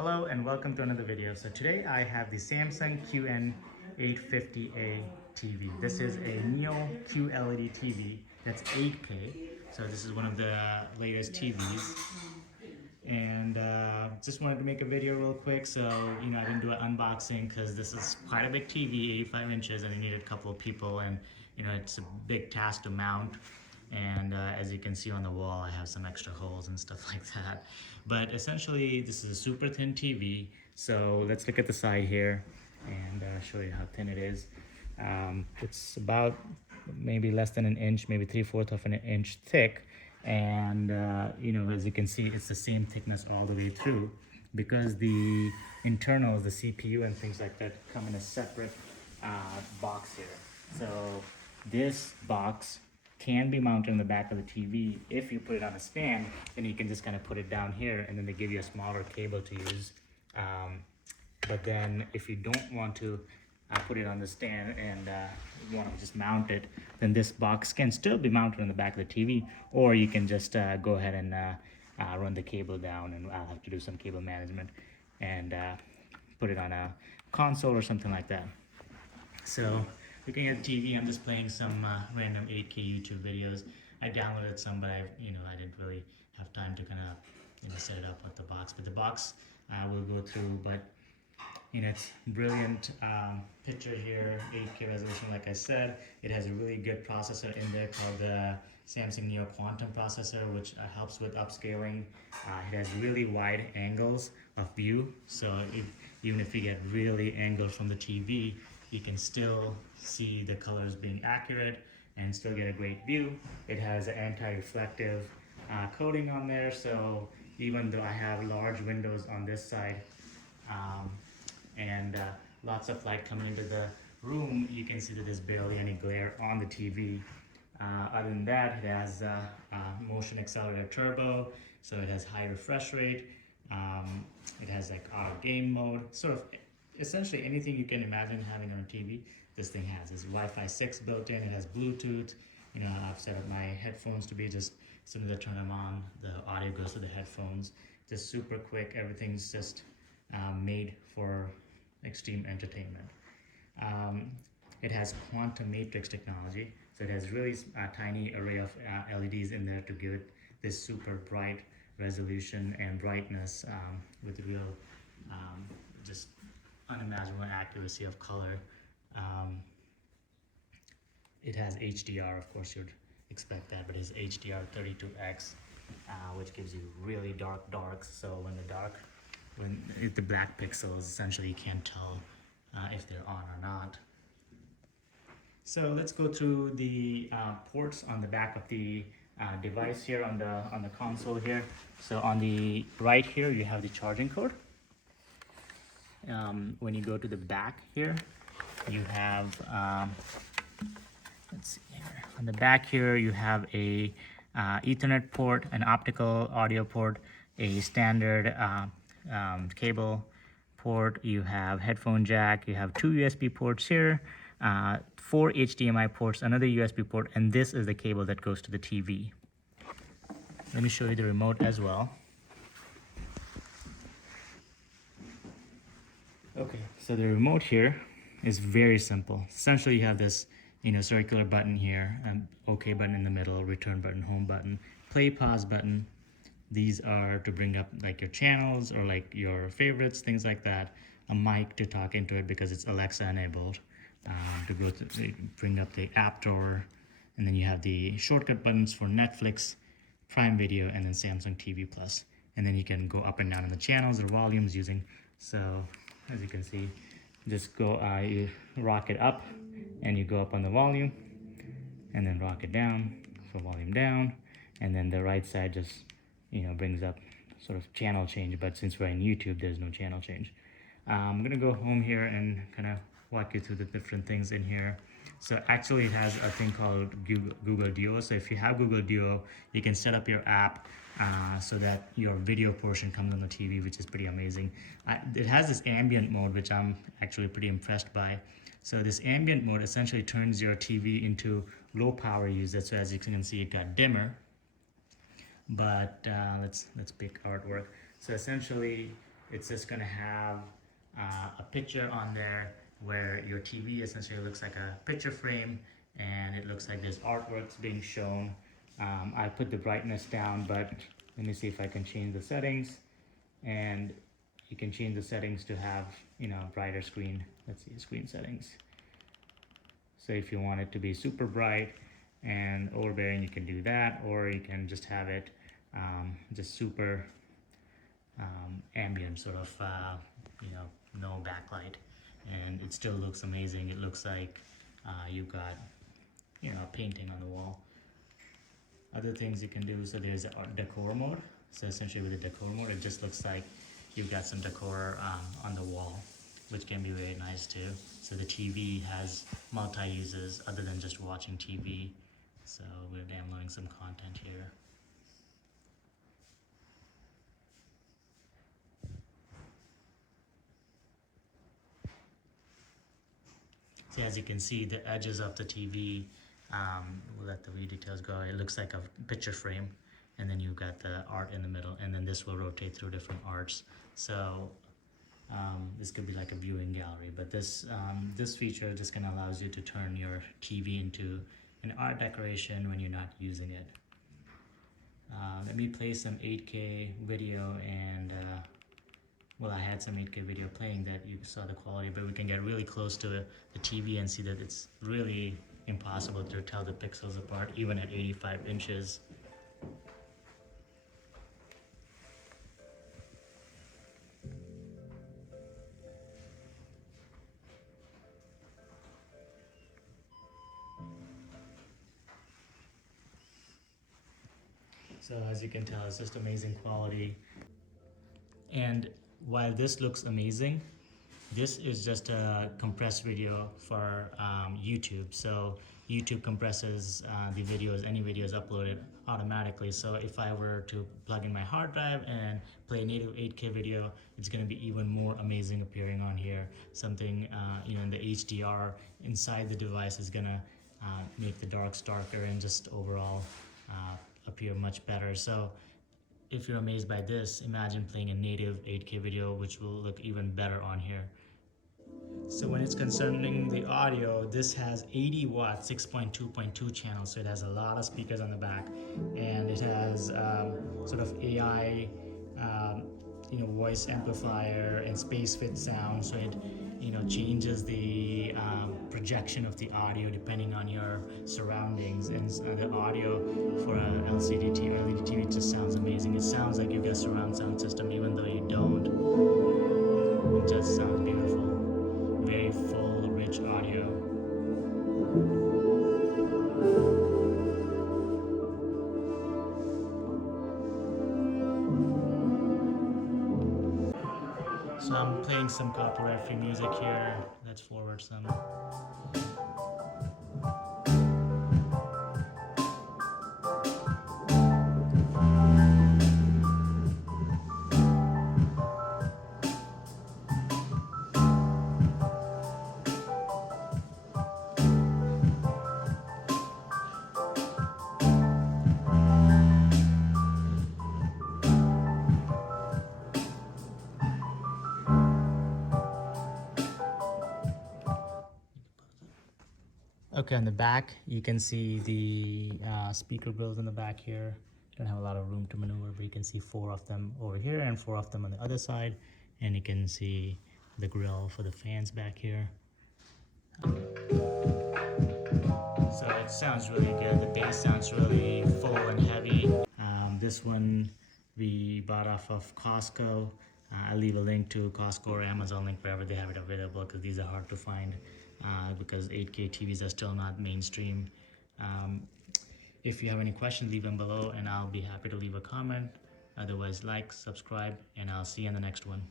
Hello and welcome to another video. So today I have the Samsung QN850A TV. This is a Neo QLED TV that's 8K. So this is one of the latest TVs. And just wanted to make a video real quick. So, I didn't do an unboxing because this is quite a big TV, 85 inches, and I needed a couple of people. And, it's a big task to mount. And as you can see on the wall, I have some extra holes and stuff like that. But essentially, this is a super thin TV. So let's look at the side here and show you how thin it is. It's about maybe less than an inch, maybe 3/4 of an inch thick. And as you can see, it's the same thickness all the way through because the internals, the CPU and things like that come in a separate box here. So this box can be mounted in the back of the TV. If you put it on a stand, then you can just kind of put it down here and then they give you a smaller cable to use. But then if you don't want to put it on the stand and want to just mount it, then this box can still be mounted on the back of the TV, or you can just go ahead and run the cable down and have to do some cable management and put it on a console or something like that. So looking at the TV, I'm just playing some random 8K YouTube videos. I downloaded some, but I didn't really have time to kind of set it up with the box. But the box we'll go through. But it's brilliant picture here, 8K resolution. Like I said, it has a really good processor in there called the Samsung Neo Quantum processor, which helps with upscaling. It has really wide angles of view, so even if you get really angled from the TV, you can still see the colors being accurate and still get a great view. It has an anti-reflective coating on there, so even though I have large windows on this side and lots of light coming into the room, you can see that there's barely any glare on the TV. Other than that, it has motion accelerator turbo, so it has high refresh rate. It has like our game mode, sort of essentially anything you can imagine having on a TV, this thing has. It's Wi-Fi 6 built in, it has Bluetooth. I've set up my headphones to be just, as soon as I turn them on, the audio goes to the headphones. Just super quick, everything's just made for extreme entertainment. It has quantum matrix technology, so it has really tiny array of LEDs in there to give it this super bright resolution and brightness with real just unimaginable accuracy of color. It has HDR, of course you'd expect that, but it's HDR 32x, which gives you really dark darks. So when the black pixels, essentially you can't tell if they're on or not. So let's go through the ports on the back of the device here on the console here. So on the right here you have the charging cord. When you go to the back here, you have let's see here. On the back here you have a Ethernet port, an optical audio port, a standard cable port. You have headphone jack. You have 2 USB ports here, 4 HDMI ports, another USB port, and this is the cable that goes to the TV. Let me show you the remote as well. Okay, so the remote here is very simple. Essentially, you have this, circular button here, an OK button in the middle, return button, home button, play, pause button. These are to bring up like your channels or like your favorites, things like that. A mic to talk into it because it's Alexa enabled. To go to bring up the app drawer, and then you have the shortcut buttons for Netflix, Prime Video, and then Samsung TV Plus. And then you can go up and down in the channels or volumes using. So as you can see, just go, you rock it up and you go up on the volume, and then rock it down for volume down, and then the right side just brings up sort of channel change, but since we're in YouTube, there's no channel change. I'm gonna go home here and kind of walk you through the different things in here. So actually it has a thing called Google Duo. So if you have Google Duo, you can set up your app so that your video portion comes on the TV, which is pretty amazing. It has this ambient mode, which I'm actually pretty impressed by. So this ambient mode essentially turns your TV into low power usage. So as you can see, it got dimmer. But let's pick artwork. So essentially it's just gonna have a picture on there where your TV essentially looks like a picture frame, and it looks like there's artworks being shown. I put the brightness down, but let me see if I can change the settings, and you can change the settings to have, you know, brighter screen. Let's see, screen settings. So if you want it to be super bright and overbearing, you can do that, or you can just have it just super ambient, sort of, you know, no backlight, and it still looks amazing. It looks like you've got, you know, a painting on the wall. Other things you can do, so there's a decor mode. So essentially with the decor mode, it just looks like you've got some decor on the wall, which can be very nice too. So the TV has multi-uses other than just watching TV. So we're downloading some content here. So as you can see, the edges of the TV, we'll let the view details go. It looks like a picture frame, and then you've got the art in the middle, and then this will rotate through different arts. So this could be like a viewing gallery, but this feature just kind of allows you to turn your TV into an art decoration when you're not using it. Let me play some 8K video, and well, I had some 8K video playing that you saw the quality, but we can get really close to the TV and see that it's really impossible to tell the pixels apart, even at 85 inches. So as you can tell, it's just amazing quality. And while this looks amazing, this is just a compressed video for YouTube. So YouTube compresses the videos, any videos uploaded automatically. So if I were to plug in my hard drive and play a native 8K video, it's going to be even more amazing appearing on here. Something, you know, in the HDR inside the device is going to make the darks darker and just overall appear much better. So if you're amazed by this, imagine playing a native 8K video, which will look even better on here. So when it's concerning the audio, this has 80 watt 6.2.2 channels, so it has a lot of speakers on the back, and it has sort of AI, you know, voice amplifier and space fit sound, so it, you know, changes the projection of the audio depending on your surroundings. And the audio for an LCD TV, LED TV just sounds amazing. It sounds like you get surround sound system even though you don't. It just sounds beautiful. Very full, rich audio. So I'm playing some copyright-free music here. Let's forward some. Okay, on the back, you can see the speaker grills in the back here. Don't have a lot of room to maneuver, but you can see 4 of them over here and 4 of them on the other side. And you can see the grill for the fans back here. So it sounds really good. The bass sounds really full and heavy. This one we bought off of Costco. I'll leave a link to Costco or Amazon link wherever they have it available, because these are hard to find because 8K TVs are still not mainstream. If you have any questions, leave them below and I'll be happy to leave a comment. Otherwise, like, subscribe, and I'll see you in the next one.